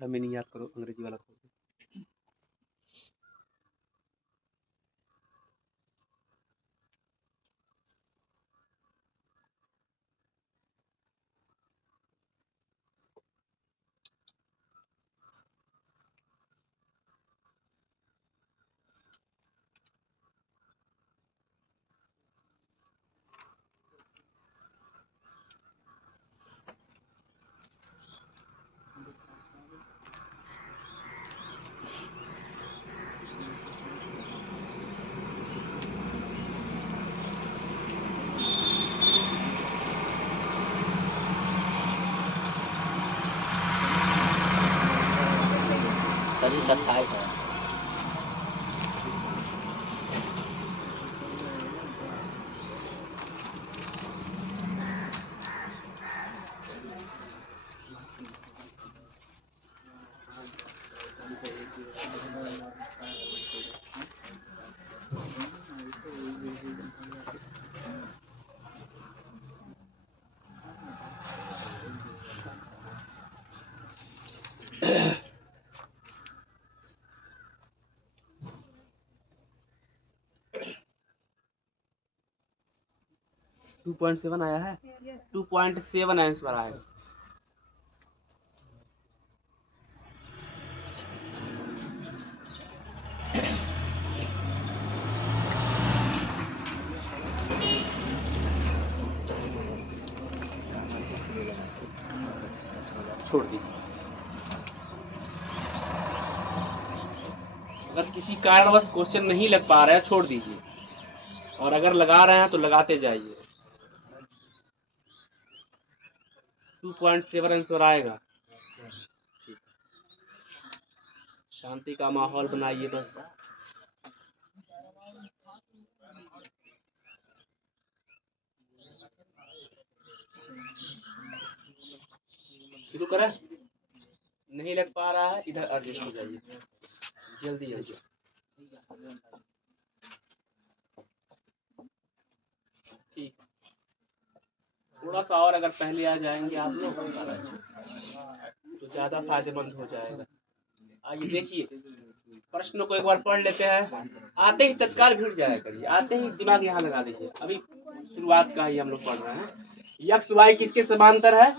हमें नहीं याद करो, अंग्रेजी वाला खोल। सभी 27 है। टू 2.7 आया है, 2.7 आंसर आएगा। छोड़ दीजिए। अगर किसी कारणवश क्वेश्चन नहीं लग पा रहा है छोड़ दीजिए, और अगर लगा रहे हैं तो लगाते जाइए। 2.7 आंसर आएगा। शांति का माहौल बनाइए बस। शुरू करें? नहीं लग पा रहा है, इधर एडजस्ट हो जाइए, जल्दी आइए। ठीक, थोड़ा सा और अगर पहले आ जाएंगे आप लोग तो ज़्यादा फायदेमंद हो जाएगा। आइए देखिए, प्रश्नों को एक बार पढ़ लेते हैं। आते ही तत्काल भिड़ जाया करिए, आते ही दिमाग यहाँ लगा दीजिए। अभी शुरुआत का ही हम लोग पढ़ रहे हैं। एक्स वाई किसके समांतर है?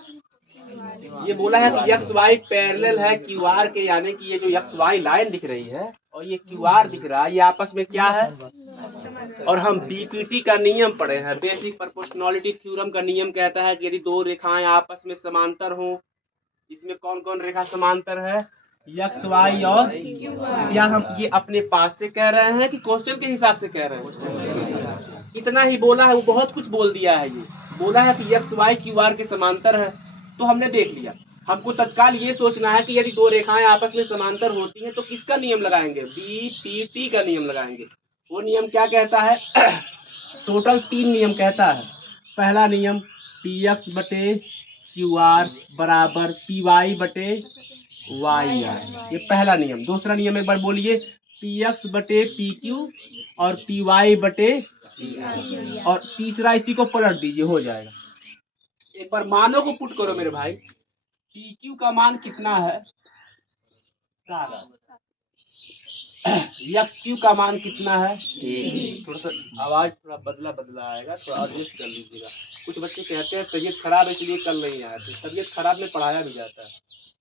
ये बोला है कि एक्स वाई पैरेलल है क्यू आर के, यानी कि ये जो एक्स वाई लाइन दिख रही है और ये क्यू आर दिख रहा है, ये आपस में क्या है? और हम बीपीटी का नियम पढ़े हैं, बेसिक प्रोपोर्शनलिटी थ्योरम का नियम कहता है कि यदि दो रेखाएं आपस में समांतर हो, इसमें कौन कौन रेखा समांतर है? एक्स वाई और क्या हम ये अपने पास से कह रहे हैं कि क्वेश्चन के हिसाब से कह रहे हैं? इतना ही बोला है, वो बहुत कुछ बोल दिया है। ये बोला है कि एक्स वाई क्यू आर के समांतर है, तो हमने देख लिया। हमको तत्काल ये सोचना है कि यदि दो रेखाएं आपस में समांतर होती हैं तो किसका नियम लगाएंगे? बीपीटी का नियम लगाएंगे। वो नियम क्या कहता है? टोटल 3 नियम कहता है। पहला नियम पी एक्स बटे क्यू आर बराबर पी वाई बटे वाई आर, ये पहला नियम। दूसरा नियम एक बार बोलिए, पी एक्स बटे पी क्यू और पी वाई बटे, और तीसरा इसी को पलट दीजिए, हो जाएगा। एक बार मानों को पुट करो मेरे भाई। पी क्यू का मान कितना है? 7। एक्स क्यू का मान कितना है? 3। थोड़ा सा आवाज थोड़ा बदला आएगा, थोड़ा एडजस्ट कर लीजिएगा। कुछ बच्चे कहते हैं तबीयत खराब है इसलिए कल नहीं आया, तो तबीयत खराब में पढ़ाया भी जाता है।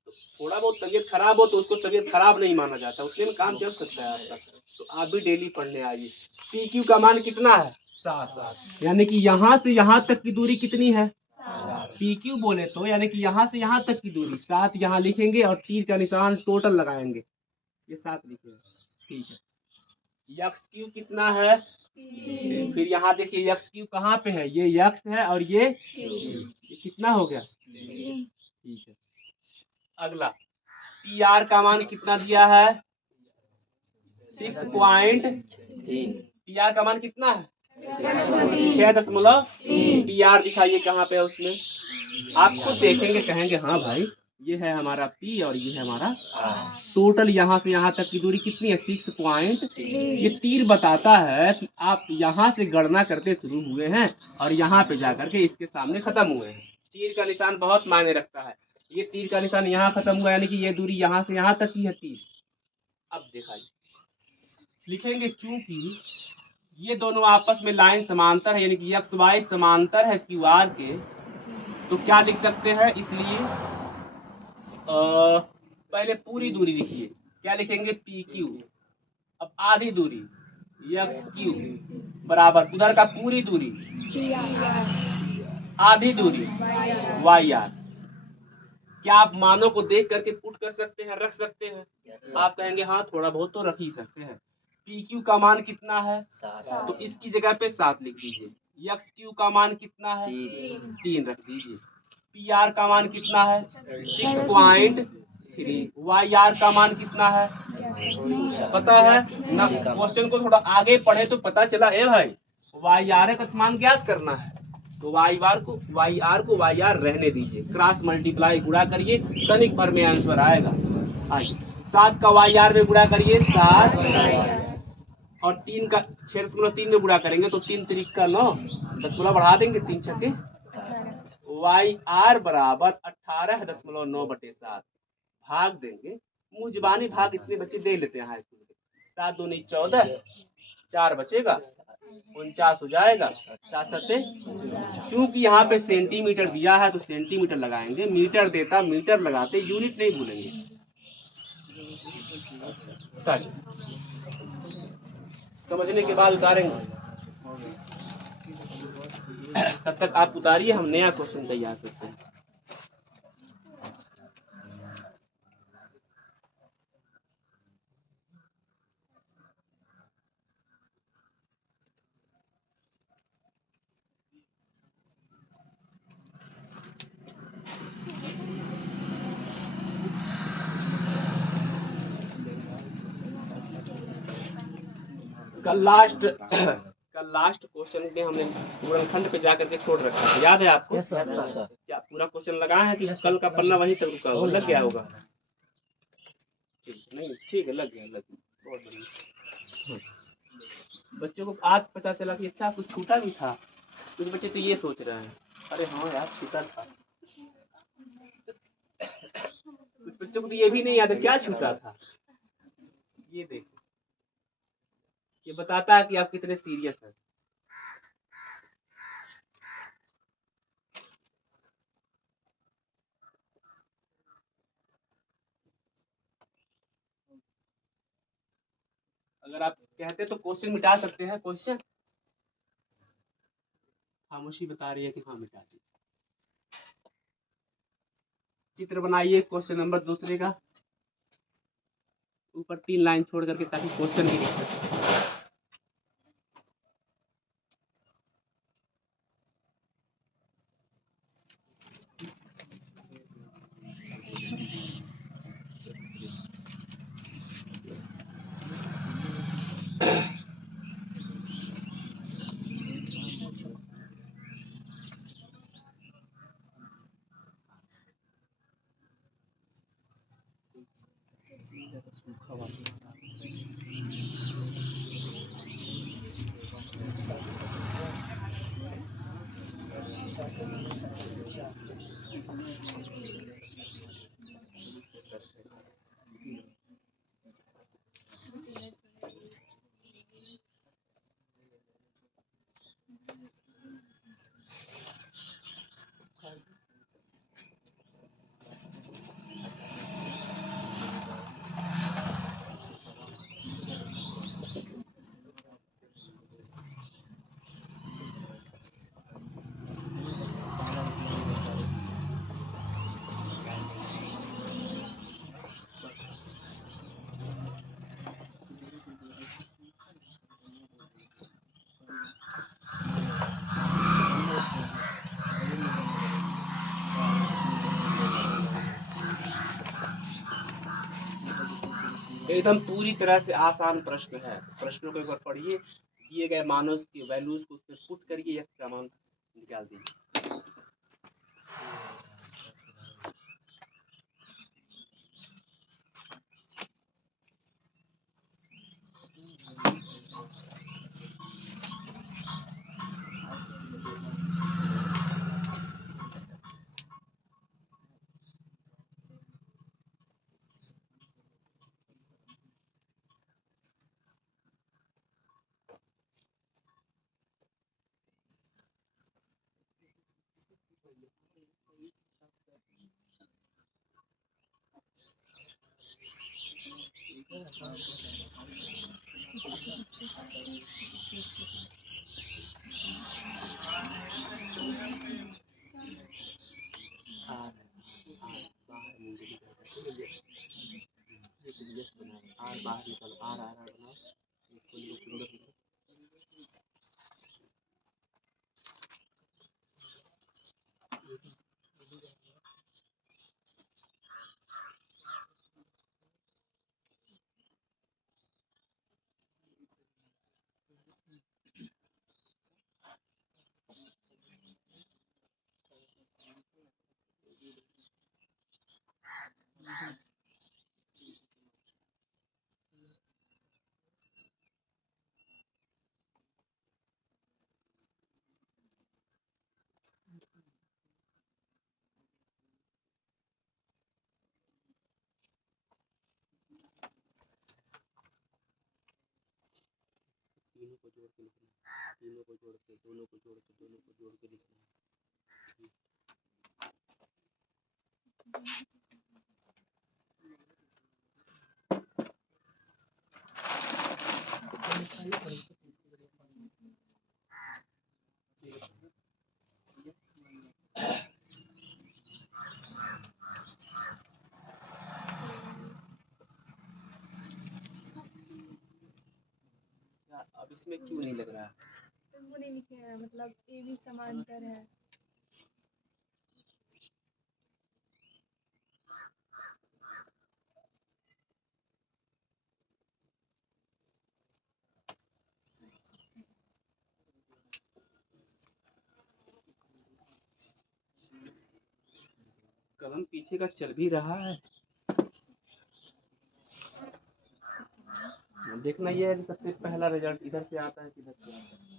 तो थोड़ा बहुत तबीयत खराब हो तो उसको तबीयत खराब नहीं माना जाता, उतने में काम चल सकता है आपका। तो आप भी डेली पढ़ने आइए। पी क्यू का मान कितना है? 7। यानी कि यहाँ से यहाँ तक की दूरी कितनी है? पी क्यू बोले तो यानी कि यहाँ से यहाँ तक की दूरी 7 यहाँ लिखेंगे और तीर का निशान टोटल लगाएंगे, ये 7 लिखेंगे। ठीक है। एक्स क्यू कितना है? फिर यहाँ देखिए एक्स क्यू कहाँ पे है? ये एक्स है और ये कितना हो गया? ठीक है। अगला पी आर का मान कितना दिया है? 6.3। पी आर का मान कितना है? 6.3। पी आर दिखाइए कहाँ पे है उसमें। आप खुद देखेंगे कहेंगे हाँ भाई ये है हमारा पी और ये है हमारा टोटल यहाँ से यहाँ तक की दूरी कितनी है 6 पॉइंट। ये तीर बताता है कि आप यहाँ से गणना करते शुरू हुए हैं और यहाँ पे जाकर के इसके सामने खत्म हुए हैं। तीर का निशान बहुत मायने रखता है। ये तीर का निशान यहाँ खत्म हुआ यानी कि ये दूरी यहाँ से यहाँ तक की है 30। अब दिखाइए लिखेंगे चूंकि ये दोनों आपस में लाइन समांतर है यानी कि एक्स वाई समांतर है क्यू आर के, तो क्या लिख सकते हैं इसलिए पहले पूरी दूरी लिखिए। क्या लिखेंगे पी क्यू। अब आधी दूरी एक्स क्यू बराबर उधर का पूरी दूरी आधी दूरी वाई आर। क्या आप मानों को देख करके पुट कर सकते हैं, रख सकते हैं? आप कहेंगे हाँ थोड़ा बहुत तो रख ही सकते हैं। पी क्यू का मान कितना है 7 तो इसकी जगह पे 7 लिख दीजिए। एक्स क्यू का मान कितना है 3 रख दीजिए। पी आर का मान कितना है 6.3। वाई आर का मान कितना है पता है ना। क्वेश्चन को थोड़ा आगे पढ़े तो पता चला ए भाई वाई आर का मान ज्ञात करना है तो वाई आर को वाई आर रहने दीजिए। क्रॉस मल्टीप्लाई गुणा करिए तनिक भर में आंसर आएगा। 7 का वाई आर में गुणा करिए 7 और 3 का 6.3 में गुणा करेंगे तो 3 3 का 9 दशमलव बढ़ा देंगे 3 छक्के वाई आर बराबर 18.9/7 भाग देंगे। मुंह जुबानी भाग इतने बच्चे दे लेते हैं हाई स्कूल के। 7 दूनी 14 4 बचेगा 49 हो जाएगा 7 7 क्योंकि यहाँ पे सेंटीमीटर दिया है तो सेंटीमीटर लगाएंगे। मीटर देता मीटर लगाते यूनिट नहीं भूलेंगे। समझने के बाद उतारेंगे। तब तक आप उतारिए हम नया क्वेश्चन तैयार करते हैं। कल लास्ट क्वेश्चन में हमने गुणनखंड पे जाकर के छोड़ रखा है, याद है आपको? क्या पूरा क्वेश्चन लगा है कि कल का पन्ना वहीं तक रुका होगा? लग गया होगा? नहीं ठीक है लग गया बहुत बढ़िया। बच्चों को आज पता चला कि अच्छा कुछ छूटा भी था। कुछ बच्चे तो ये सोच रहे हैं अरे हाँ यार छूटा था। कुछ बच्चों को तो ये भी नहीं याद है क्या छूटा था। ये देखो ये बताता है कि आप कितने सीरियस हैं। अगर आप कहते तो क्वेश्चन मिटा सकते हैं। क्वेश्चन खामोशी बता रही है कि हाँ मिटा दी। चित्र बनाइए क्वेश्चन नंबर दूसरे का ऊपर 3 लाइन छोड़ करके ताकि क्वेश्चन भी लिख सके। एकदम पूरी तरह से आसान प्रश्न है। प्रश्नों को एक बार पढ़िए, दिए गए मानों की वैल्यूज को उसमें पुट करिए, एक्स का मान निकाल दीजिए। आर बाहर निकल, आर आर आर बनाओ, इसको सुंदर बनाओ। तीनों को जोड़ के लिखना है, तीनों को जोड़ के, दोनों को जोड़ के, दोनों को जोड़ के लिखना है। अब इसमें क्यों नहीं लग रहा है? तो वो नहीं लिखे हैं, मतलब ए भी समांतर है। कलम पीछे का चल भी रहा है। देखना ये है कि सबसे पहला रिजल्ट इधर से आता है कि इधर से आता है।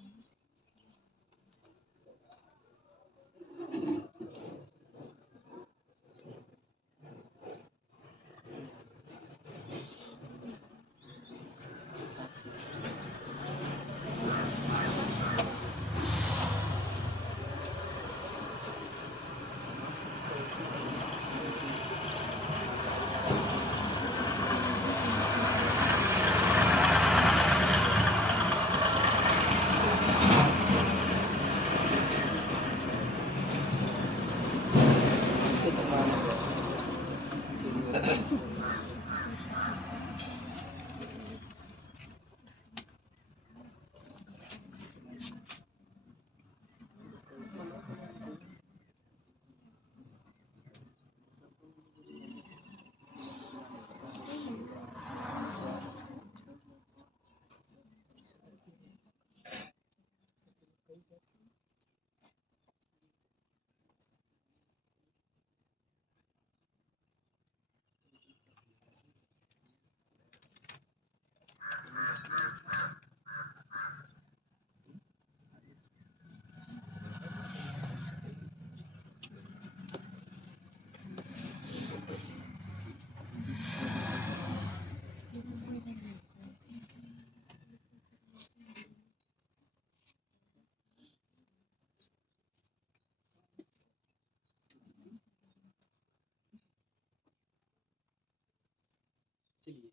चलिए,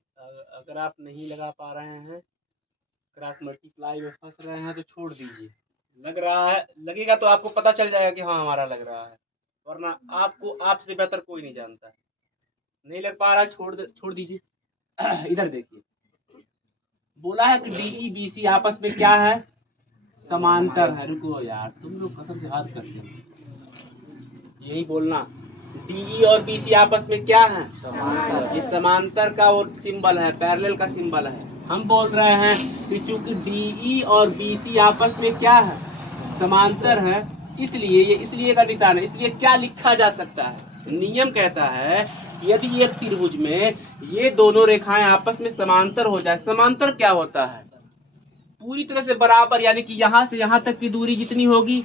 अगर आप नहीं लगा पा रहे हैं, क्रॉस मल्टीप्लाई में फंस रहे हैं तो छोड़ दीजिए। लग रहा है, लगेगा तो आपको पता चल जाएगा कि हाँ हमारा लग रहा है, वरना आपको आपसे बेहतर कोई नहीं जानता है। नहीं लग पा रहा है, छोड़ दीजिए। इधर देखिए, बोला है कि डीई बीसी आपस में क्या है, समांतर है। रुको यार, तुम लोग कसम से हाथ करते हो, यही बोलना। डीई और बीसी आपस में क्या है, समांतर। ये समांतर का वो सिंबल है, पैरेलल का सिंबल है। हम बोल रहे हैं कि चूंकि डीई और बीसी आपस में क्या है, समांतर है, इसलिए ये इसलिए का निशान है। इसलिए क्या लिखा जा सकता है, नियम कहता है कि यदि एक त्रिभुज में ये दोनों रेखाएं आपस में समांतर हो जाए। समांतर क्या होता है, पूरी तरह से बराबर, यानी कि यहाँ से यहाँ तक की दूरी जितनी होगी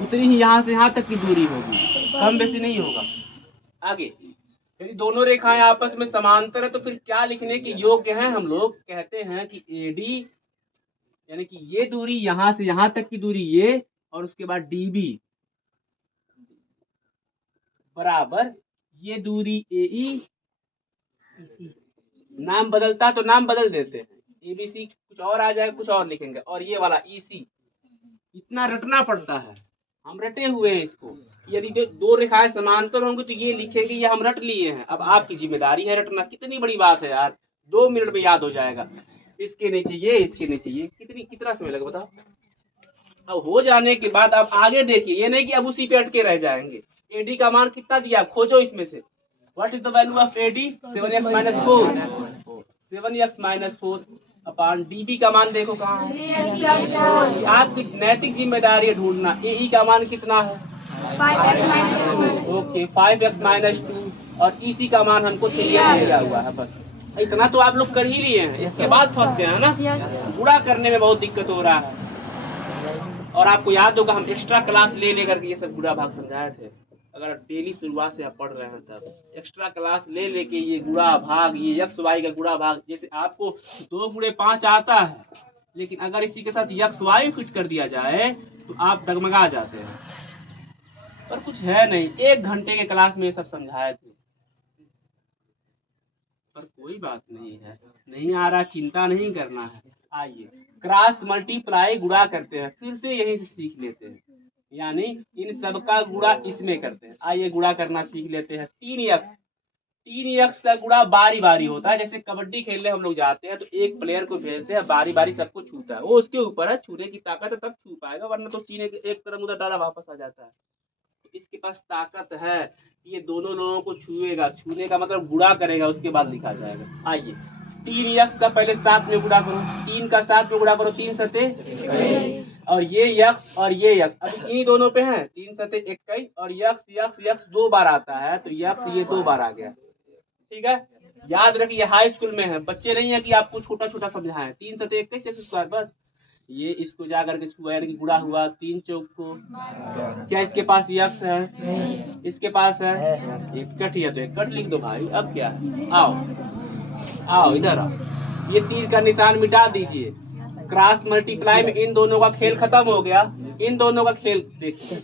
उतनी ही यहाँ से यहाँ तक की दूरी होगी, कम बेसी नहीं होगा। आगे, यदि दोनों रेखाएं आपस में समांतर है तो फिर क्या लिखने के योग्य हैं, हम लोग कहते हैं कि AD, यानी कि ये दूरी यहाँ से यहाँ तक की दूरी ये, और उसके बाद DB बराबर ये दूरी AE, नाम बदलता तो नाम बदल देते हैं, ABC कुछ और आ जाएगा, कुछ और लिखेंगे, और ये वाला EC। इतना रटना पड़ता है, हम रटे हुए हैं इसको। यदि दो रेखाएं समांतर होंगी तो ये लिखेंगे, ये हम रट लिए हैं। अब आपकी जिम्मेदारी है रटना। कितनी बड़ी बात है यार, 2 मिनट में याद हो जाएगा। इसके नीचे ये, इसके नीचे ये, कितना समय लगा बताओ। अब हो जाने के बाद अब आगे देखिए, ये नहीं कि अब उसी पे अटके रह जाएंगे। AD का मान कितना दिया, खोजो इसमें से। What is the value of AD? 7x - 4, 7x - 4 upon DB का मान देखो कहाँ है। आपकी नैतिक जिम्मेदारी है ढूंढना। AE का मान कितना है, 5x - 2। ओके, 5x - 2, और EC का मान हमको 3x दिया हुआ है। बस इतना तो आप लोग कर ही लिए हैं, इसके बाद फंस गए हैं ना। गुणा करने में बहुत दिक्कत हो रहा है। और आपको याद होगा हम एक्स्ट्रा क्लास ले लेकर के ये सब गुणा भाग समझाए थे। अगर डेली शुरुआत से आप पढ़ रहे हैं तब एक्स्ट्रा क्लास ले लेके ये गुणा भाग, ये x y का गुणा भाग, जैसे आपको 2 × 5 आता है, लेकिन अगर इसी के साथ x y फिट कर दिया जाए तो आप डगमगा जाते हैं। पर कुछ है नहीं, 1 घंटे के क्लास में ये सब समझाए थे। पर कोई बात नहीं है, नहीं आ रहा चिंता नहीं करना है। आइए क्रॉस मल्टीप्लाई गुणा करते हैं, फिर से यहीं से सीख लेते हैं, यानी इन सब का गुणा इसमें करते हैं। आइए गुणा करना सीख लेते हैं। 3x का गुणा बारी बारी होता है। जैसे कबड्डी खेलने हम लोग जाते हैं तो एक प्लेयर को भेजते हैं, बारी बारी सबको छूता है, वो उसके ऊपर है, छूने की ताकत है तब छू पाएगा, वरना तो सीने एक कदम उधर डाला वापस आ जाता है। तो इसके पास ताकत है, ये दोनों लोगों को छुएगा, छूने का मतलब गुणा करेगा, उसके बाद लिखा जाएगा। आइए 3x का पहले 7 में गुणा करो, 3 का 7 में गुणा करो, 3 सते 21, और ये x और ये x अभी इन्हीं दोनों पे हैं, 3 सते 21, और x 2 बार आता है तो x ये 2 बार आ गया। ठीक है, याद रखिए हाई स्कूल में है, बच्चे नहीं है कि आपको छोटा छोटा समझाएं। 3 सते 21 x स्क्वायर, बस ये इसको जा करके छुआ, यानी कि गुणा हुआ। 3 चौक को, क्या इसके पास x है, इसके पास है, इकट्ठ है तो इकट्ठ लिख दो भाई। अब क्या, आओ इधर आओ, ये तीर का निशान मिटा दीजिए। क्रॉस मल्टीप्लाई में इन दोनों का खेल खत्म हो गया। इन दोनों का खेल देखिए,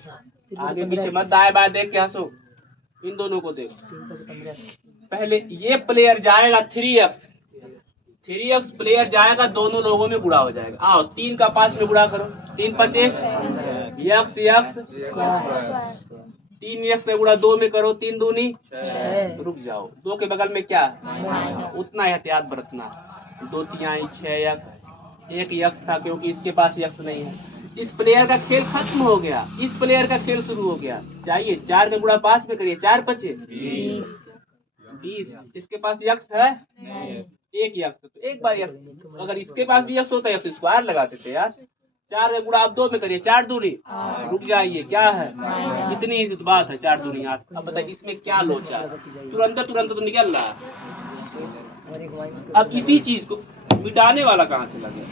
आगे पीछे मत दाएं बाएं देख के हंसो, इन दोनों को देखो। पहले ये प्लेयर जाएगा 3x प्लेयर जाएगा, दोनों लोगों में गुणा हो जाएगा। आओ 3 का 5 में गुणा करो, 3 × 5 x 3x से गुणा 2 में करो, 3 दूनी, रुक जाओ, 2 के बगल में क्या है, उतना एहतियात बरतना। 2 × 3 = 6x, एक x था क्योंकि इसके पास x नहीं है। इस प्लेयर का खेल खत्म हो गया, इस प्लेयर का खेल शुरू हो गया। चाहिए 4 का गुणा 5 में करिए, 4 × 5 = 20। इसके पास x है, एक x, तो एक बार x, अगर इसके पास भी x होता है x स्क्वायर लगाते थे यार। 4 का गुणा आप 2 में करिए, 4 दूनी, रुक जाइए, क्या है, इतनी ही बात है, 4 दूनी 8। अब बताइए इसमें क्या लोचा है, तुरंत तो निकल रहा है। अब इसी चीज को मिटाने वाला कहाँ चला गया।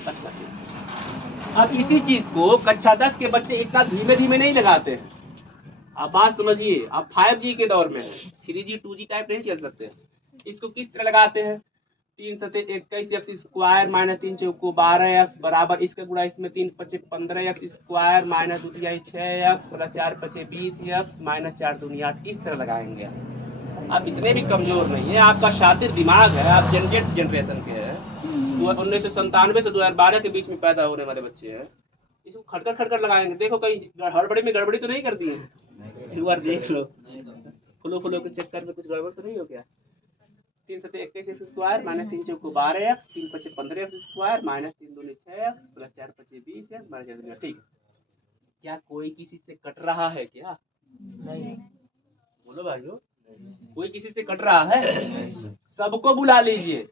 अब इसी चीज को कक्षा 10 के बच्चे इतना धीमे धीमे नहीं लगाते हैं। आप बात समझिए, आप 5G के दौर में है, 3G 2G टाइप नहीं चल सकते। इसको किस तरह लगाते हैं, 3 सते 21 x स्क्वायर माइनस 3 चौको 12x बराबर, इसका गुणा इसमें 3 × 5 = 15x square minus 2 × 6x plus 4 × 5 = 20x minus 4 दूनी 8। इस तरह लगाएंगे। आप इतने भी कमजोर नहीं है, आपका शातिर दिमाग है, आप जनरेशन के हैं, 1997 से 2012 के बीच में पैदा होने वाले बच्चे हैं। इसको खटकर लगाएंगे, देखो कहीं हड़बड़ी में गड़बड़ी तो नहीं कर दी है, एक बार देख लो, फुलो के चक्कर में कुछ गड़बड़ तो नहीं हो गया। 3 सते 21 x स्क्वायर माइनस 3 चौको 12x, 3 × 5 = 15x स्क्वायर माइनस 3 दूनी 6x प्लस 4 × 5 = 20x माइनस 4 दूनी। ठीक, क्या कोई किसी से कट रहा है क्या, नहीं, बोलो भाइयों, कोई किसी से कट रहा है? सबको बुला लीजिए,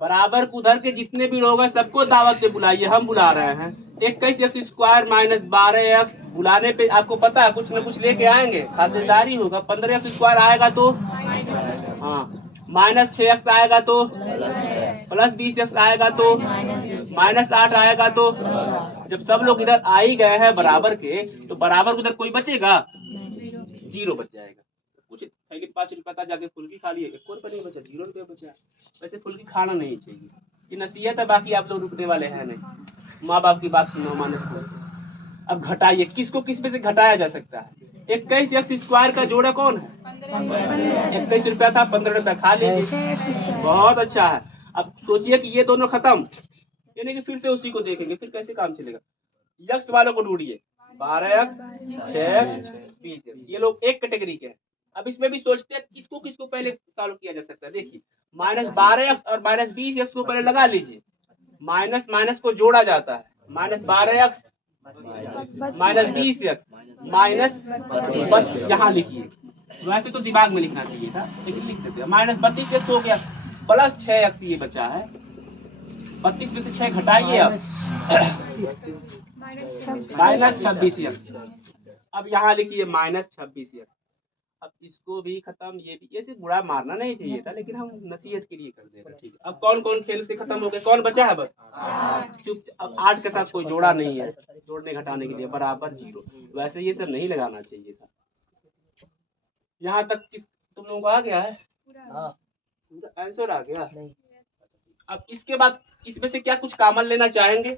बराबर उधर के जितने भी लोग हैं सबको दावत पे बुलाइए, हम बुला रहे हैं। 21x² माइनस 12x, बुलाने पे आपको पता है कुछ न कुछ लेके आएंगे, खातिरदारी होगा। 15x² आएगा तो हाँ, माइनस 6x आएगा तो प्लस 20x आएगा तो माइनस 8 आएगा तो जब सब लोग इधर आ ही गए हैं बराबर के, तो बराबर उधर कोई बचेगा? 0 बच जाएगा। कुछ पहले 5 रुपया था, जाके फुल्की खा लिए, 1 रुपया नहीं बचा, 0 रुपया बचा। वैसे फुल्की खाना नहीं चाहिए, ये नसीहत है, बाकी आप लोग रुकने वाले हैं नहीं, माँ बाप की बात न माने तो। अब घटाइए, किसको किस में से घटाया जा सकता है? 21x² का जोड़ा कौन है? 21 रुपया था, 15 रुपया खा लीजिए, बहुत अच्छा है। अब सोचिए कि ये दोनों खत्म, यानी कि फिर से उसी को देखेंगे, फिर कैसे काम चलेगा? यक्स वालों को ढूंढिए, 12x 6x 20x, ये लोग एक कैटेगरी के हैं। अब इसमें भी सोचते हैं किसको किसको पहले सॉल्व किया जा सकता है। देखिए, माइनस 12x और माइनस 20x को पहले लगा लीजिए, माइनस माइनस को जोड़ा जाता है, minus 12x minus 20x minus, यहाँ लिखिए, वैसे तो दिमाग में लिखना चाहिए था लेकिन लिख देते हैं, माइनस 32x हो गया, प्लस 6x ये बचा है, 32 में से 6 घटाइए आप, माइनस 26x। अब यहाँ लिखिए माइनस 26x। अब इसको भी खत्म, ये भी, ऐसे बुरा मारना नहीं चाहिए था लेकिन हम नसीहत के लिए कर दे रहे। ठीक है, अब कौन कौन खेल से खत्म हो गए, कौन बचा है? बस चुप। अब 8 के साथ कोई जोड़ा नहीं है, जोड़ने घटाने के लिए बराबर 0। वैसे ये सब नहीं लगाना चाहिए था। यहाँ तक किस तुम लोगों को आ गया है? पूरा आंसर आ गया। अब इसके बाद इसमें से क्या कुछ कॉमन लेना चाहेंगे?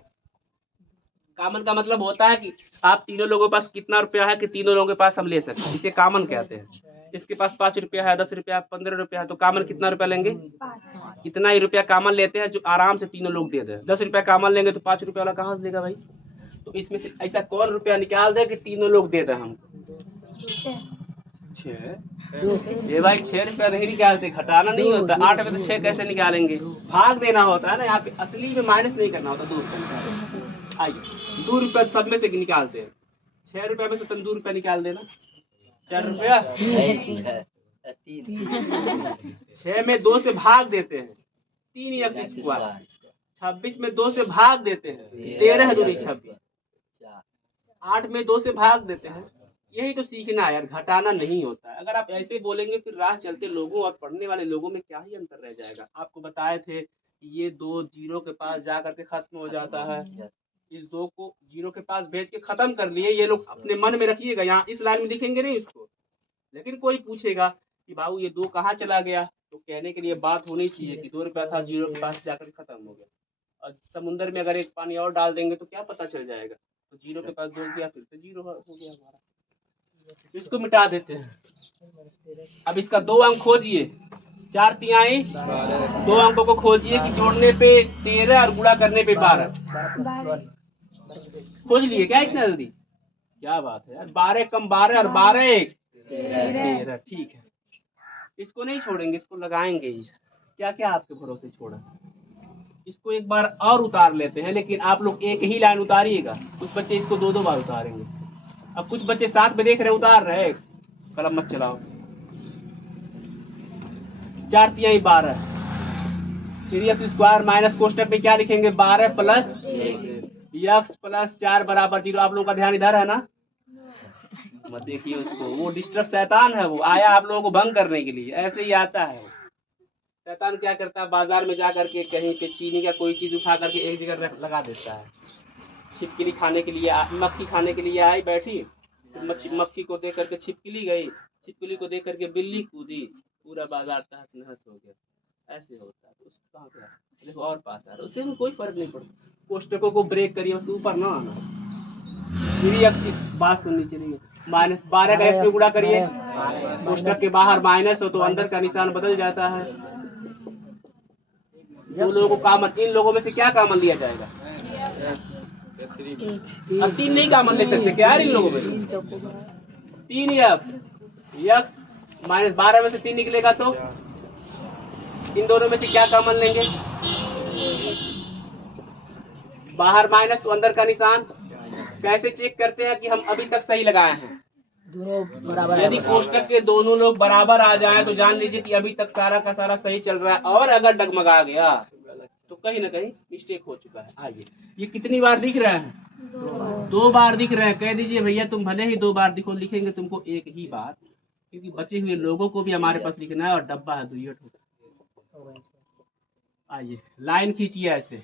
कॉमन का मतलब होता है कि आप तीनों लोगों के पास कितना रुपया है कि तीनों लोगों के पास हम ले सकते हैं, इसे कॉमन कहते हैं। इसके पास 5 रुपया है, 10 रुपया, 15 रुपया है, तो कॉमन कितना रुपया लेंगे? इतना ही रुपया कॉमन लेते हैं जो आराम से तीनों लोग दे दें। 10 रुपया कॉमन लेंगे तो 5 रुपया वाला कहाँ से देगा भाई? तो इसमें से ऐसा कौन रुपया निकाल दे कि तीनों लोग दे दें हमको? 6। ये भाई 6 रुपया नहीं निकालते, घटाना नहीं होता। 8 में से 6 कैसे निकालेंगे? भाग देना होता है ना, यहाँ पे असली में माइनस नहीं करना होता। 2 रुपया आइए, 2 रुपया सब में से निकालते हैं। 6 रुपया में से तुम 2 रुपया निकाल देना, 4 रुपया। 6 में 2 से भाग देते हैं, 3x²। 26 में 2 से भाग देते हैं, 13 दूनी 26। 8 में 2 से भाग देते हैं। यही तो सीखना है यार, घटाना नहीं होता है। अगर आप ऐसे बोलेंगे फिर राह चलते लोगों और पढ़ने वाले लोगों में क्या ही अंतर रह जाएगा। आपको बताए थे कि ये 2 0 के पास जा करके खत्म हो जाता है, इस 2 को 0 के पास भेज के खत्म कर लिए। ये लोग अपने मन में रखिएगा, यहाँ इस लाइन में लिखेंगे नहीं इसको। लेकिन कोई पूछेगा कि बाबू ये 2 कहाँ चला गया, तो कहने के लिए बात होनी चाहिए कि 2 रुपया था, 0 के पास जाकर खत्म हो गया। और समुद्र में अगर एक पानी और डाल देंगे तो क्या पता चल जाएगा? तो 0 के पास 2 गया, फिर से 0 हो गया हमारा। इसको मिटा देते हैं। अब इसका 2 अंक खोजिए, 4 तिहाई 2 अंकों को खोजिए कि जोड़ने पे 13 और गुणा करने पे 12। खोज लिए क्या इतना जल्दी? क्या बात है यार, 12 कम 12 और 12 1 13। ठीक है, इसको नहीं छोड़ेंगे, इसको लगाएंगे ही। क्या क्या आपके भरोसे छोड़ा? इसको एक बार और उतार लेते हैं, लेकिन आप लोग एक ही लाइन उतारिएगा, कुछ बच्चे इसको 2-2 बार उतारेंगे। अब कुछ बच्चे साथ में देख रहे उतार रहे, कलम मत चलाओ। 4 तिहाई 12, 3x² माइनस कोष्टक में क्या लिखेंगे? 12 प्लस x प्लस 4 बराबर 0। आप लोगों का ध्यान इधर है ना? मत देखिए उसको, वो डिस्टर्ब शैतान है, वो आया आप लोगों को भंग करने के लिए, ऐसे ही आता है। शैतान क्या करता है, बाजार में जा करके कहीं पे चीनी का कोई चीज उठा करके एक जगह लगा देता है। छिपकली खाने के लिए, मक्खी खाने के लिए आई बैठी, मक्खी को देख करके छिपकली गई, छिपकली को देख करके बिल्ली कूदी, पूरा बाजार तहस नहस हो गया। ऐसे होता है। तो उसको कहाँ गया? देखो और पास आ रहा, उससे कोई फर्क नहीं पड़ता। कोष्टकों को ब्रेक करिए, बस ऊपर ना आना। इस बात सुननी चाहिए। माइनस 12 का x में गुणा करिए, कोष्टक के बाहर माइनस हो तो अंदर का निशान बदल जाता है। दो लोगों को कॉमन, इन लोगों में से क्या कॉमन लिया जाएगा? अब 3 नहीं कॉमन ले सकते क्या इन लोगों में? 3 x माइनस 12 में से 3 निकलेगा तो इन दोनों में से क्या कॉमन लेंगे? बाहर माइनस तो अंदर का निशान। कैसे चेक करते हैं कि हम अभी तक सही लगाए हैं? यदि कोष्टक के दोनों लोग बराबर आ जाए तो जान लीजिए कि अभी तक सारा का सारा सही चल रहा है, और अगर डगमगा गया तो कहीं ना कहीं मिस्टेक हो चुका है। आइए, ये कितनी बार दिख रहा है? 2 बार दिख रहे हैं, कह दीजिए भैया तुम भले ही 2 बार दिखो, लिखेंगे तुमको एक ही बार, क्योंकि बचे हुए लोगों को भी हमारे पास लिखना है और डब्बा है दुइयट होगा। आइए लाइन खींचिए ऐसे,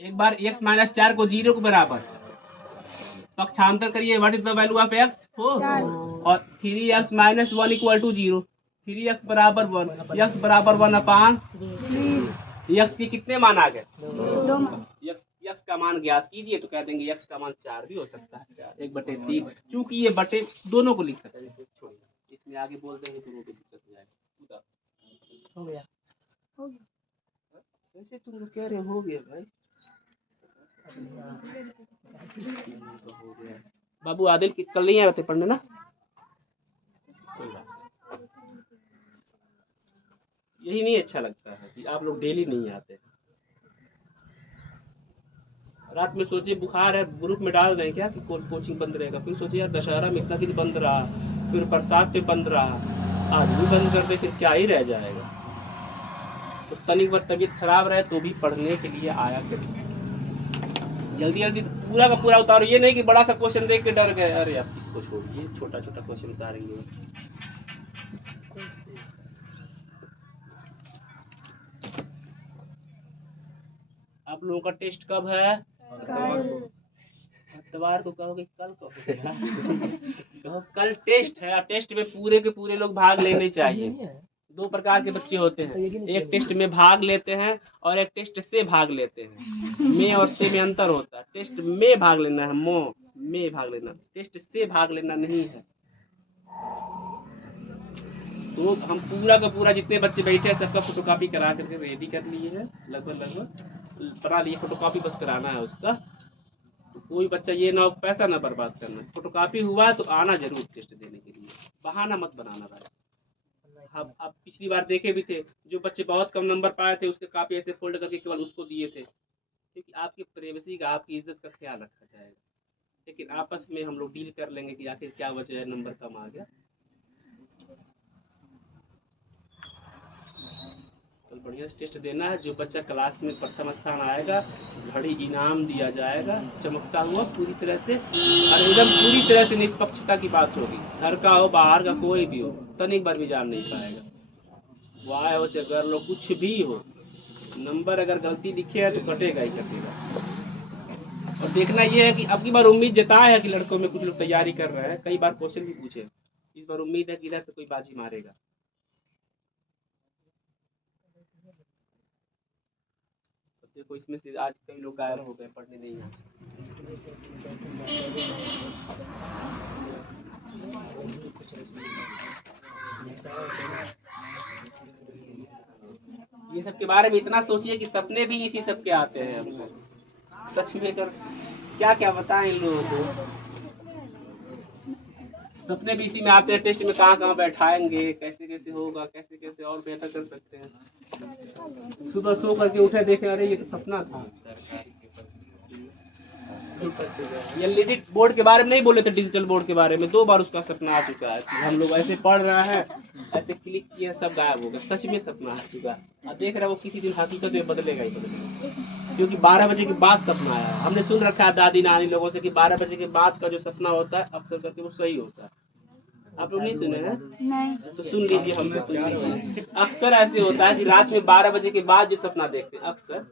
एक बार x माइनस 4 को 0 के बराबर पक्षांतर करिए, what is the value of x 4 और 3x minus 1 equal to 0, 3x बराबर 1, x बराबर 1 अपान x के कितने मान आ गए, x का मान ज्ञात कीजिए, तो कह देंगे x का मान 4 भी हो सकता है, 1/3, चूंकि ये बटे दोनों को लिख सकते हैं, छोड़िए इसमें आगे बोल देंगे तो वो भी दिक्कत हो जाएगी। हो गया। वैसे तुम लोग कह रहे हो गया भाई, हो गया। बाबू आदिल कल नहीं आए थे पढ़ने ना, कोई बात यही नहीं अच्छा लगता है कि आप लोग डेली नहीं आते। रात में सोचे बुखार है, ग्रुप में डाल दें क्या कि कोचिंग बंद रहेगा, फिर सोचे यार दशहरा में इतना दिन बंद रहा, फिर बरसात पे बंद रहा, आज भी बंद कर दे फिर क्या ही रह जाएगा। तो तनिक बार तबीयत खराब रहे तो भी पढ़ने के लिए आया करिए, जल्दी जल्दी पूरा का पूरा उतारो, ये नहीं कि बड़ा सा क्वेश्चन देख के डर गए, अरे आप इसको छोड़िए, छोटा छोटा क्वेश्चन उतारेंगे। आप लोगों का टेस्ट कब है, इतवार को कहोगे, कल कहोगे कहो कल टेस्ट है, टेस्ट में पूरे के पूरे लोग भाग लेने चाहिए। 2 प्रकार के बच्चे होते हैं, एक टेस्ट में भाग लेते हैं और एक टेस्ट से भाग लेते हैं, में और से में अंतर होता है, टेस्ट में भाग लेना है, में भाग लेना, टेस्ट से भाग लेना नहीं है। तो हम पूरा का पूरा जितने बच्चे बैठे हैं सबका फोटोकॉपी करा करके रेडी कर लिए हैं, लगभग बना लिए, फोटोकॉपी बस कराना है उसका। तो कोई बच्चा ये ना पैसा ना बर्बाद करना, फोटोकॉपी हुआ तो आना जरूर टेस्ट देने के लिए, बहाना मत बनाना भाई। आप पिछली बार देखे भी थे, जो बच्चे बहुत कम नंबर पाए थे उसके कॉपी ऐसे फोल्ड करके केवल उसको दिए थे, क्योंकि आपकी प्राइवेसी का, आपकी इज्जत का ख्याल रखा जाएगा। लेकिन आपस में हम लोग डील कर लेंगे कि आखिर क्या वजह है नंबर कम आ गया। तो बढ़िया से टेस्ट देना है, जो बच्चा क्लास में प्रथम स्थान आएगा घड़ी इनाम दिया जाएगा, चमकता हुआ पूरी तरह से, और एकदम पूरी तरह से निष्पक्षता की बात होगी, घर का हो बाहर का कोई भी हो, तनिक बार भी जान नहीं पाएगा, वाह हो चाहे गर्ल हो कुछ भी हो, नंबर अगर गलती दिखे है तो कटेगा ही कटेगा। और देखना ये है कि अब की बार उम्मीद जताए है कि लड़कों में कुछ लोग तैयारी कर रहे हैं, कई बार क्वेश्चन भी पूछे, इस बार उम्मीद है कि इधर से कोई बाजी मारेगा। देखो इसमें से आज कई लोग गायब हो गए, पढ़ने नहीं आए। ये सब के बारे में इतना सोचिए कि सपने भी इसी सब के आते हैं हमको, सच में कर क्या क्या बताएं इन लोगों को, सपने भी इसी में आते हैं, टेस्ट में कहाँ कहाँ बैठाएंगे, कैसे कैसे होगा, कैसे कैसे और बेहतर कर सकते हैं। सुबह सो करके उठे देखे अरे ये तो सपना था। एलईडी बोर्ड के बारे में नहीं बोले थे, डिजिटल बोर्ड के बारे में 2 बार उसका सपना आ चुका है कि हम लोग ऐसे पढ़ रहे हैं, ऐसे क्लिक किए सब गायब हो गया, सच में सपना आ चुका है। अब देख रहे हैं वो किसी दिन हकीकत में बदलेगा ही बदलेगा, क्योंकि 12 बजे के बाद सपना आया। हमने सुन रखा है दादी नानी लोगों से कि 12 बजे के बाद का जो सपना होता है अक्सर करके वो सही होता है। आप लोग नहीं सुने हैं? नहीं। तो सुन लीजिए, हमने सुन लीजिए, अक्सर ऐसे होता है कि रात में 12 बजे के बाद जो सपना देखते हैं अक्सर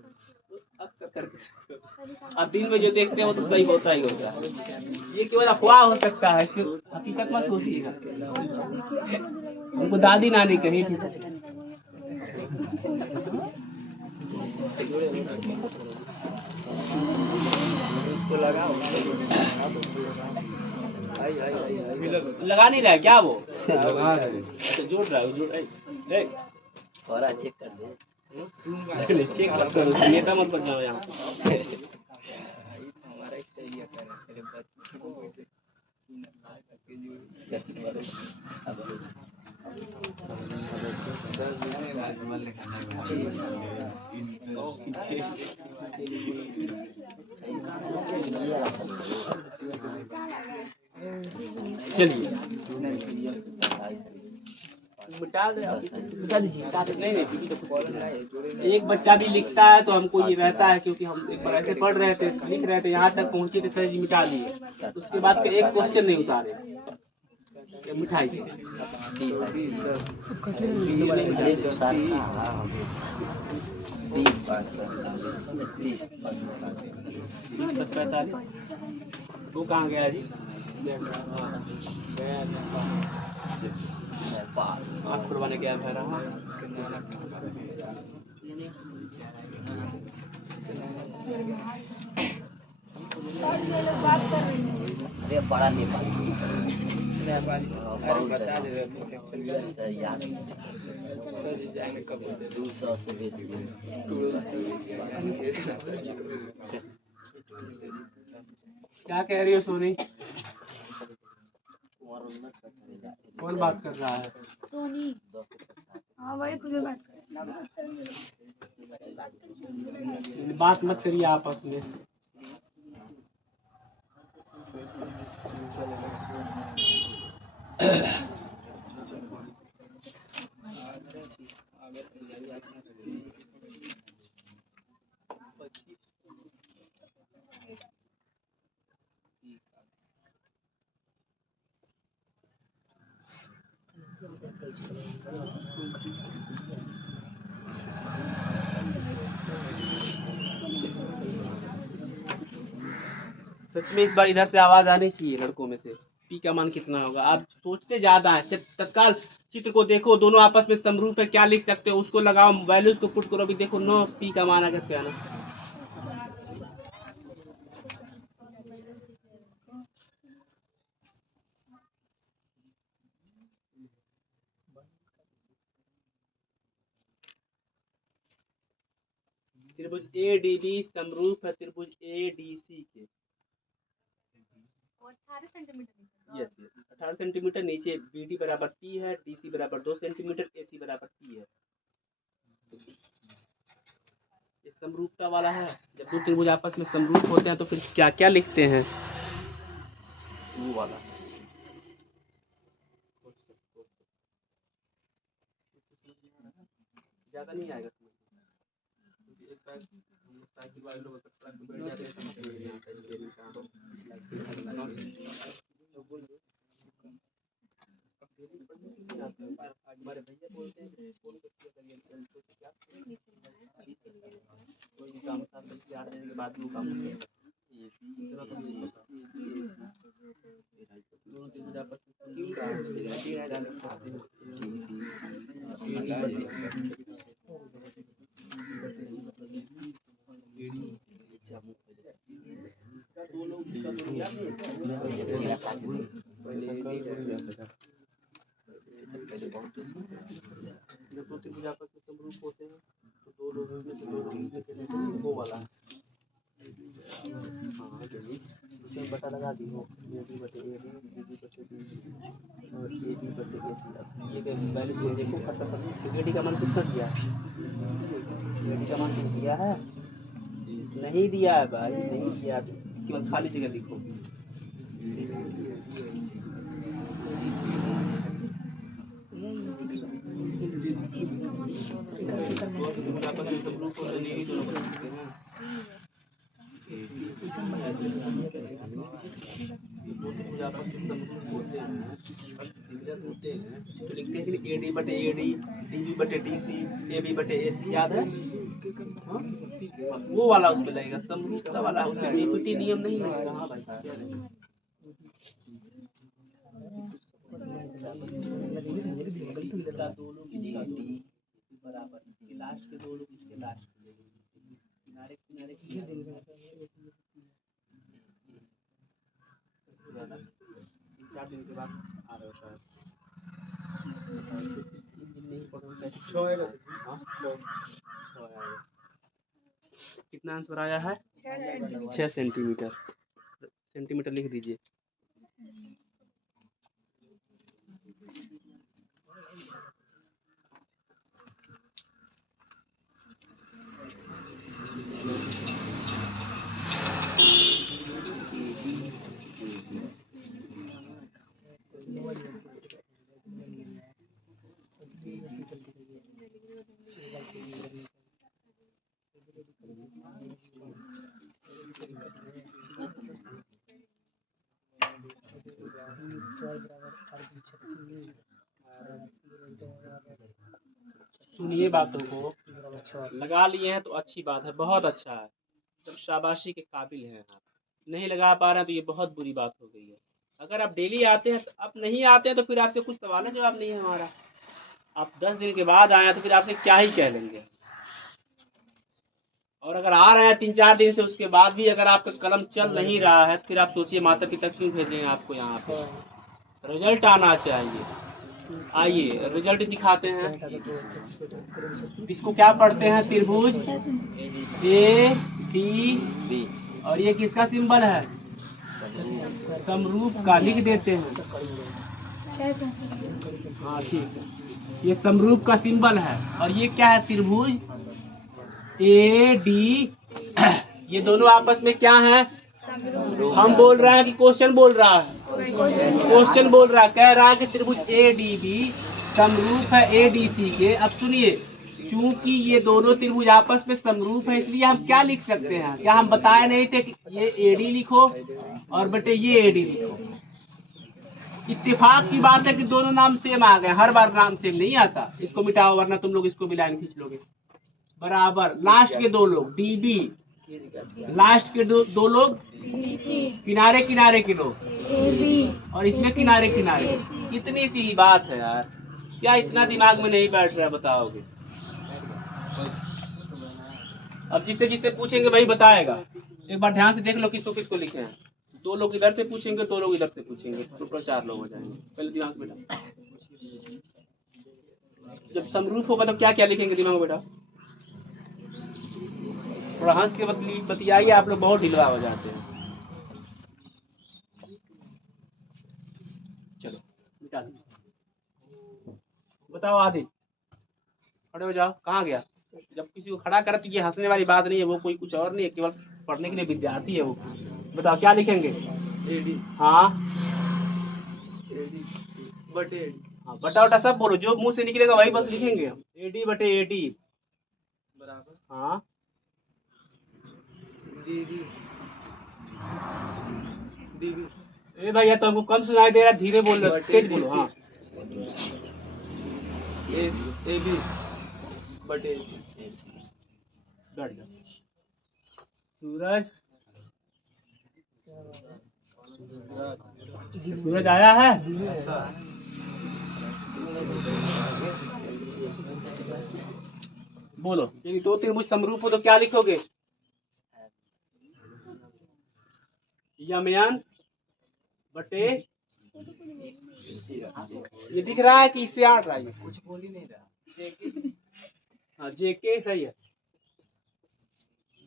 करके, अब दिन में जो देखते हैं वो तो सही होता ही होता है। ये केवल अफवाह हो सकता है, इसकी हकीकत मत सोचिएगा। हमको दादी नानी कही थी। लगा नहीं रहा है क्या वो? अच्छा जोड़ रहा है, जोड़ थोड़ा चेक कर दो, चेक मत करो, नेता मत बन जाओ यहाँ। चलिए मिटा दे आप। मिटा दीजिए, मिटा दीजिए। नहीं, एक बच्चा भी लिखता है तो हमको ये रहता है, क्योंकि हम एक बार ऐसे पढ़ रहे थे, लिख रहे थे, यहाँ तक पहुँचे थे, सर जी मिटा दिए। उसके बाद फिर एक क्वेश्चन नहीं उतारे, ये मिठाई के। 30 अरे तो साथ 30 30 45। वो कहाँ गया जी? आँख खुलवाने गया है रहा। सर ये लोग बात कर रहे हैं। अरे बड़ा नेपाली बता दे रहे थे याद 200 से बेसी क्या कह रही हो सोनी? कौन बात कर रहा है? सोनी। हाँ वही खुद बात कर बात मत करिए आपस में। सच में इस बार इधर से आवाज आनी चाहिए लड़कों में से। पी का मान कितना होगा? आप सोचते ज्यादा है। तत्काल चित्र को देखो, दोनों आपस में समरूप है, क्या लिख सकते हो उसको लगाओ, वैल्यूज को पुट करो, अभी देखो नो पी का मान अगर क्या ना। त्रिभुज ए डी बी समरूप है त्रिभुज ए डी सी के। 18 सेंटीमीटर। Yes yes 18 centimetre. नीचे बी डी बराबर पी है, डी सी बराबर 2 सेंटीमीटर, ए सी बराबर पी है। ये समरूपता वाला है। जब दो त्रिभुज आपस में समरूप होते हैं तो फिर क्या क्या लिखते हैं? वो वाला ज्यादा नहीं आएगा समझ में। एक बार साइकिल वाले लोग ट्रक पे बैठ जाते हैं, समझ में नहीं आता है ये काम। हमारे भैया बोलते हैं फोन करके करिए, क्या कोई भी काम था 8 दिन के बाद वो काम होगा। इतना तो मुझे पता। दोनों त्रिभुज आपस में जब दो त्रिभुज आपस में समरूप होते हैं तो दो लोग इसमें से दो लोग इसमें से वो वाला है। हाँ चलिए उसमें बटा लगा दी हो, ए बी बटे ए बी, बी बी बटे बी और ए बी बटे ए सी। अब ये वैल्यू ये देखो खत्म। ए डी का मान कितना दिया है? ए डी का मान कितना दिया है? नहीं दिया है भाई, नहीं दिया। केवल खाली जगह लिखो। तो लिखते हैं कि ए डी बटे ए डी, डी बी बटे डी सी, ए बी बटे ए सी। याद है? हाँ? वो वाला उसमें लगेगा, समरूपता वाला। उसमें डीपीटी नियम नहीं लगेगा। हाँ भाई दो लोग इसका डी बराबर, इसके लास्ट के दो लोग इसके लास्ट के किनारे किनारे चार दिन के बाद आ रहा होता है। कितना आंसर आया है? 6 सेंटीमीटर। सेंटीमीटर लिख दीजिए। सुनिए बातों को, लगा लिए हैं तो अच्छी बात है, बहुत अच्छा है, तब शाबाशी के काबिल हैं आप। नहीं लगा पा रहे हैं तो ये बहुत बुरी बात हो गई है। अगर आप डेली आते हैं तो, आप नहीं आते हैं तो फिर आपसे कुछ सवाल है जवाब नहीं है हमारा। आप 10 दिन के बाद आए हैं तो फिर आपसे क्या ही कह लेंगे। और अगर आ रहे हैं 3-4 दिन से, उसके बाद भी अगर आपका कलम चल नहीं रहा है तो फिर आप सोचिए माता पिता क्यों भेजेंगे आपको यहाँ पे। रिजल्ट आना चाहिए। आइए रिजल्ट दिखाते हैं। इसको क्या पढ़ते हैं? त्रिभुज ए डी बी और ये किसका सिंबल है? समरूप का। लिख देते हैं। हाँ ठीक है, ये समरूप का सिंबल है। और ये क्या है? त्रिभुज ए डी। ये दोनों आपस में क्या है? हम बोल रहे हैं कि क्वेश्चन बोल रहा है? क्वेश्चन बोल रहा है, कह रहा है कि त्रिभुज ए डी बी समरूप है ए डी सी के। अब सुनिए, चूंकि ये दोनों त्रिभुज आपस में समरूप है, इसलिए हम क्या लिख सकते हैं? क्या हम बताए नहीं थे कि ये ए डी लिखो और बेटे ये ए डी लिखो? इत्तेफाक की बात है कि दोनों नाम सेम आ गए। हर बार नाम सेम नहीं आता। इसको मिटाओ वरना तुम लोग इसको भी लाइन खींच लोगे। बराबर लास्ट के दो लोग डी बी, लास्ट के दो लोग किनारे किनारे के लोग, और इसमें किनारे किनारे। इतनी सी बात है यार, क्या इतना दिमाग में नहीं बैठ रहा है? बताओगे। अब जिससे जिससे पूछेंगे वही बताएगा। एक बार ध्यान से देख लो किसको किसको लिखे हैं। 2 लोग इधर से पूछेंगे, 2 लोग इधर से पूछेंगे, टोटल 4 लोग हो जाएंगे। पहले दिमाग में बेटा, जब समरूप होगा तो क्या क्या लिखेंगे दिमाग में बेटा? थोड़ा हंस के बतियाइए, आप लोग बहुत ढिलवा हो जाते हैं। चलो मिटा दो। बताओ आदिल, खड़े हो जाओ। कहाँ गया? जब किसी को खड़ा करे तो ये हंसने वाली बात नहीं है, वो कोई कुछ और नहीं है, केवल पढ़ने के लिए विद्यार्थी है वो। बताओ क्या लिखेंगे? एडी। हाँ बटे। हाँ बटा वटा सब बोलो, जो मुंह से निकलेगा वही बस लिखेंगे। एडी बटे एडी बराबर। हाँ डीबी। डीबी। ए भैया तुमको कम सुनाई दे रहा, धीरे बोल रहे, तेज बोलो। हाँ ए बी बटे सूरज। सूरज आया है? बोलो, यदि 2 त्रिभुज समरूप हो तो क्या लिखोगे? यमयन बटे, ये दिख रहा है कि इससे आ रहा है? ये कुछ बोल ही नहीं रहा। हाँ जेके सही है,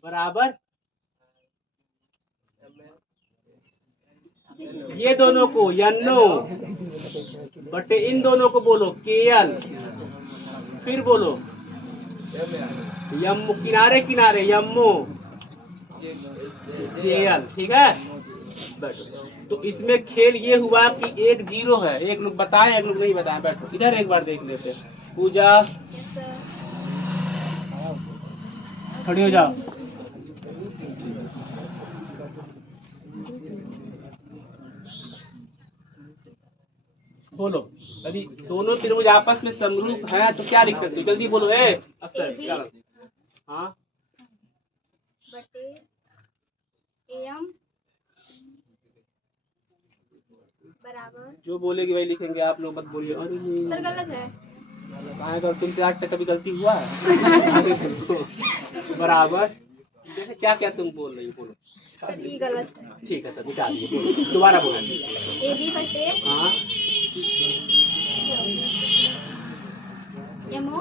बराबर ये दोनों को यन्नो बटे इन दोनों को बोलो केएल। फिर बोलो यम्मो, किनारे किनारे यम्मो जेएल। ठीक है, बैठो। तो इसमें खेल ये हुआ कि एक 0 है, एक लोग बताएं एक लोग नहीं बताएं। बैठो इधर एक बार देख लेते हैं। पूजा खड़ी हो जाओ। बोलो, यदि दोनों त्रिभुज आपस में समरूप है तो क्या लिख सकते हो? जल्दी बोलो। अफसर क्या? हाँ बटे एम बराबर। जो बोलेगी वही लिखेंगे, आप लोग मत बोलिए अरे सर गलत है। कहाँ कर, तुमसे आज तक कभी गलती हुआ है? बराबर जैसे क्या क्या तुम बोल रही हो, बोलो। सर ये गलत है। ठीक है सर, मिटा दिए, बोलो दोबारा बोलो। ए बी बटे हाँ एमओ।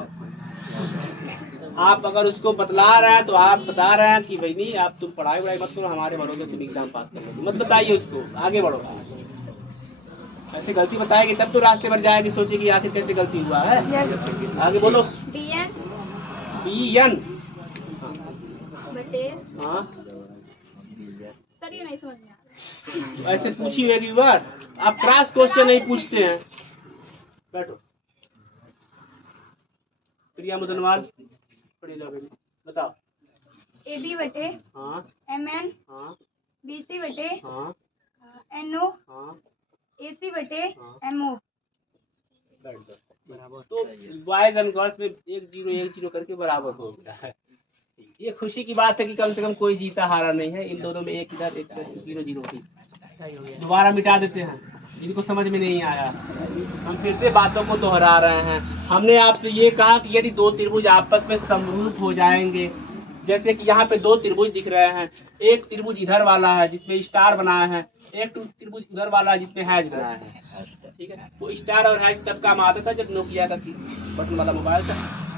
आप अगर उसको बतला रहे हैं तो आप बता रहे हैं कि भाई नहीं, आप तुम पढ़ाई वढ़ाई मत करो, हमारे भरोसे तुम एग्जाम पास कर लो, मत बताइए उसको, आगे बढ़ो। ऐसे गलती बताएगी तब तो रास्ते पर जाएगी, सोचेगी आखिर कैसे गलती हुआ है। आगे बोलो। बी एन बटे। हाँ सर ये नहीं समझ में आ रहा। तो ऐसे पूछी एक बार, आप क्रॉस क्वेश्चन नहीं पूछते हैं। बैठो प्रिया मुदनवाल, खड़ी जाओ बेटी, बताओ। ए बी बटे हाँ एम एन हाँ बी सी बटे हाँ एन ओ हाँ ए सी बटे हाँ। M O. बैठ जाओ। तो बॉयज एंड गर्ल्स में 1-0 करके बराबर हो गया है। ये खुशी की बात है कि कम से कम कोई जीता हारा नहीं है। इन दोनों में एक इधर 0-0 ही। दोबारा मिटा देते हैं, इनको समझ में नहीं आया। हम फिर से बातों को दोहरा रहे हैं। हमने आपसे ये कहा कि यदि दो त्रिभुज आपस में समरूप हो जाएंगे, जैसे कि यहाँ पे दो त्रिभुज दिख रहे हैं, एक त्रिभुज इधर वाला है जिसमें स्टार बनाया है, एक त्रिभुज उधर वाला है जिसमें हैज बनाया है, ठीक है। वो स्टार और हैज तब काम आता था जब नोकिया का बटन वाला मोबाइल था,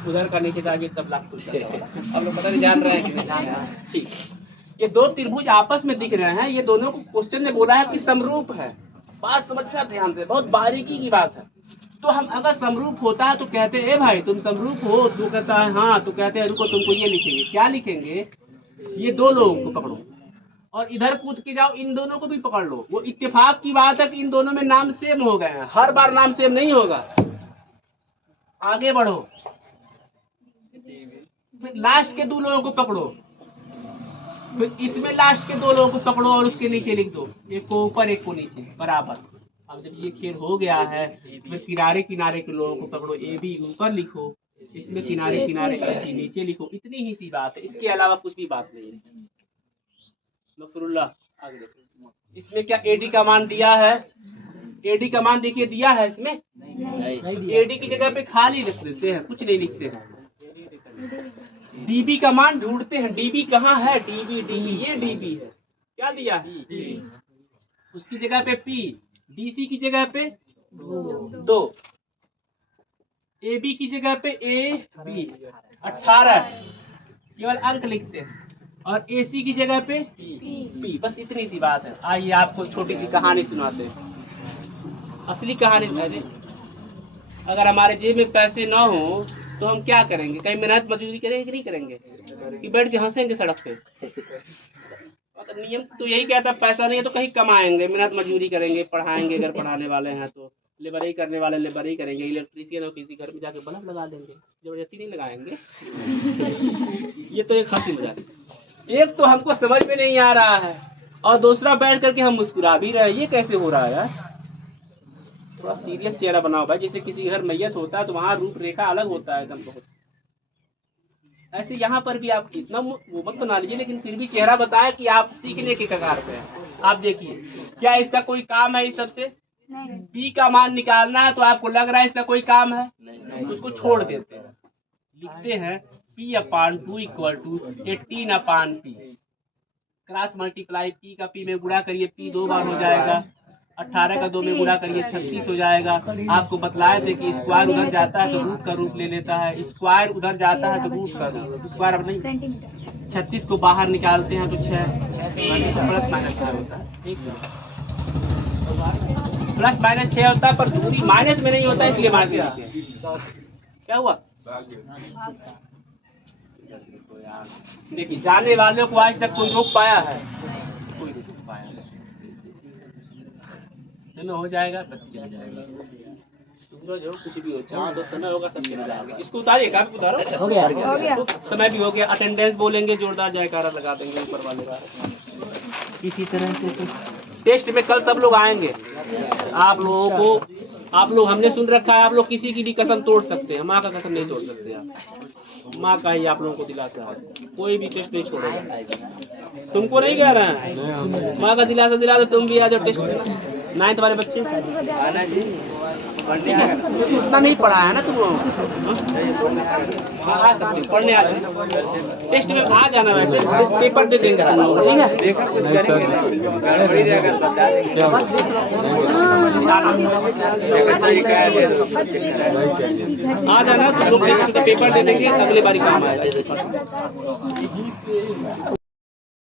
उधर का नीचे था, तब लाख कुछ अब लोग पता नहीं जान रहे हैं कि नहीं जान रहे हैं। ठीक, ये दो त्रिभुज आपस में दिख रहे हैं, ये दोनों को क्वेश्चन ने बोला है कि समरूप है। बात समझना ध्यान से, बहुत बारीकी की बात है। तो हम अगर समरूप होता है तो कहते हैं ए भाई तुम समरूप हो, तो कहता है हाँ, तो कहते हैं रुको तुमको ये लिखेंगे। क्या लिखेंगे? ये दो लोगों को पकड़ो और इधर कूद के जाओ, इन दोनों को भी पकड़ लो। वो इत्तेफाक की बात है कि इन दोनों में नाम सेम हो गए हैं। हर बार नाम सेम नहीं होगा। आगे बढ़ो, फिर लास्ट के दो लोगों को पकड़ो, फिर इसमें लास्ट के दो लोगों को पकड़ो और उसके नीचे लिख दो, एक को ऊपर एक को नीचे, बराबर। अब जब ये खेल हो गया है, फिर किनारे किनारे के लोगों को पकड़ो, ए बी ऊपर लिखो, इसमें किनारे किनारे ऐसी नीचे लिखो। इतनी ही सी बात है, इसके अलावा कुछ भी बात नहीं है। नसरुल्लाह आगे देखो, इसमें क्या एडी का मान दिया है? एडी का मान देखिए दिया है इसमें, एडी की जगह पे खाली लिख देते हैं, कुछ नहीं लिखते हैं। डीबी का मान ढूंढते हैं, डीबी कहाँ है? डीबी डीबी ये डीबी है, क्या दिया है? उसकी जगह पे पी, डीसी की जगह पे 2, एबी की जगह पे ए बी 18 केवल अंक लिखते हैं, और एसी की जगह पे पी। बस इतनी सी बात है। आइए आपको छोटी सी कहानी सुनाते हैं, असली कहानी। अगर हमारे जेब में पैसे ना हो तो हम क्या करेंगे? कहीं मेहनत मजदूरी करेंगे कि नहीं करेंगे, कि बैठ के हंसेंगे सड़क पे? मतलब नियम तो यही कहता है, पैसा नहीं है तो कहीं कमाएंगे, मेहनत मजदूरी करेंगे, पढ़ाएंगे। अगर पढ़ाने वाले हैं तो लेबरई करने वाले लेबरई करेंगे, इलेक्ट्रीशियन हो किसी घर में जाके बल्ब लगा देंगे, जबरदस्ती नहीं लगाएंगे। ये तो एक हंसी मजाक। एक तो हमको समझ में नहीं आ रहा है और दूसरा बैठ करके हम मुस्कुरा भी रहे हैं। ये कैसे हो रहा है यार? थोड़ा सीरियस चेहरा बनाओ भाई। जैसे किसी घर मैयत होता है तो वहाँ रूपरेखा अलग होता है एकदम बहुत। ऐसे यहाँ पर भी आप इतना वो मत बना लीजिए, लेकिन फिर भी चेहरा बताए कि आप सीखने के कगार पे हैं। आप देखिए, क्या इसका कोई काम है? इस सबसे पी का मान निकालना है तो आपको लग रहा है इसका कोई काम है? उसको छोड़ देते हैं, लिखते हैं P/2 = 18/P। Cross multiply, P का पी में गुणा करिए, पी 2 बार हो जाएगा, 18 का 2 में गुणा करिए, 36 हो जाएगा। आपको बतलाए थे कि स्क्वायर उधर जाता है तो रूट का रूप ले लेता है, स्क्वायर उधर जाता है तो रूट का रूप, स्क्वायर अब नहीं। 36 को बाहर निकालते हैं तो 6 प्लस माइनस 6 होता है। प्लस माइनस 6 होता है, पर दूरी माइनस में नहीं होता, इसलिए मार के रखते हैं। क्या हुआ? देखिए, जाने वालों को आज तक कोई रोक पाया है? कोई नहीं रोक पाया। समय हो जाएगा, बच्चे हो जाएगा, सूरज हो, कुछ भी हो, चाँद हो, समय होगा, सब चले जाएंगे। इसको उतारिए, काफी उतारो, हो गया। समय भी हो गया। अटेंडेंस बोलेंगे, जोरदार जयकारा लगा देंगे ऊपर वाले का। किसी तरह से तो टेस्ट में कल सब लोग आएंगे। आप लोगों को, आप लोग, हमने सुन रखा है, आप लोग किसी की भी कसम तोड़ सकते हैं, माँ का कसम नहीं तोड़ सकते आप। माँ का ही आप लोगों को दिलासा है, कोई भी टेस्ट नहीं छोड़ेगा। तुमको नहीं कह रहे हैं, माँ का दिलासा दिला दो, तुम भी आ जाओ टेस्ट में। 9th वाले बच्चे आना चाहिए, उतना नहीं पढ़ा है ना तुम लोग, आ सकते पढ़ने आ जाए, टेस्ट में आ जाना। वैसे पेपर दे देंगे तुम लोग, ठीक है? आ जाना तुम लोग, टेस्ट में पेपर दे देंगे, अगले बारी काम आएगा।